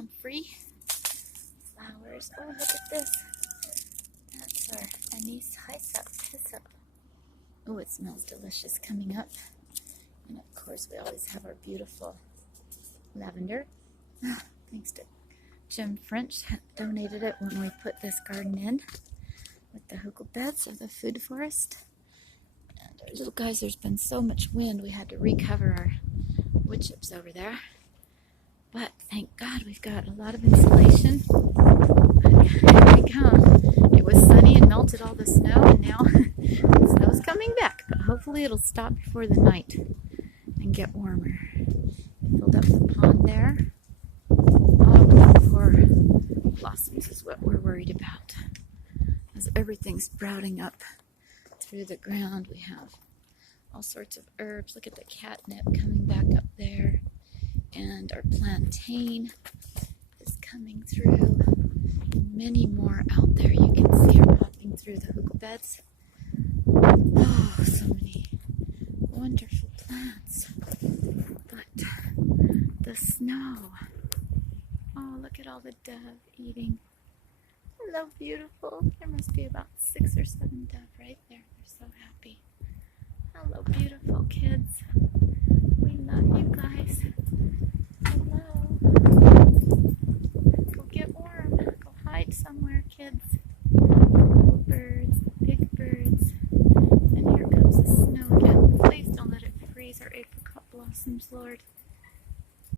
comfrey flowers. Oh, look at this. That's our anise hyssop. Oh, it smells delicious coming up. And of course, we always have our beautiful lavender. Thanks to Jim French, donated it when we put this garden in with the hugel beds of the food forest. And our little guys, there's been so much wind, we had to recover our wood chips over there. But thank God we've got a lot of insulation. But here we go. It was sunny and melted all the snow, and now the snow's coming back. But hopefully it'll stop before the night and get warmer. Filled up the pond there. All the poor blossoms is what we're worried about. As everything's sprouting up through the ground, we have all sorts of herbs. Look at the catnip coming back up there. And our plantain is coming through. Many more out there you can see are popping through the hugel beds. Oh, so many wonderful plants. But the snow. Oh, look at all the dove eating. Hello, beautiful. There must be about 6 or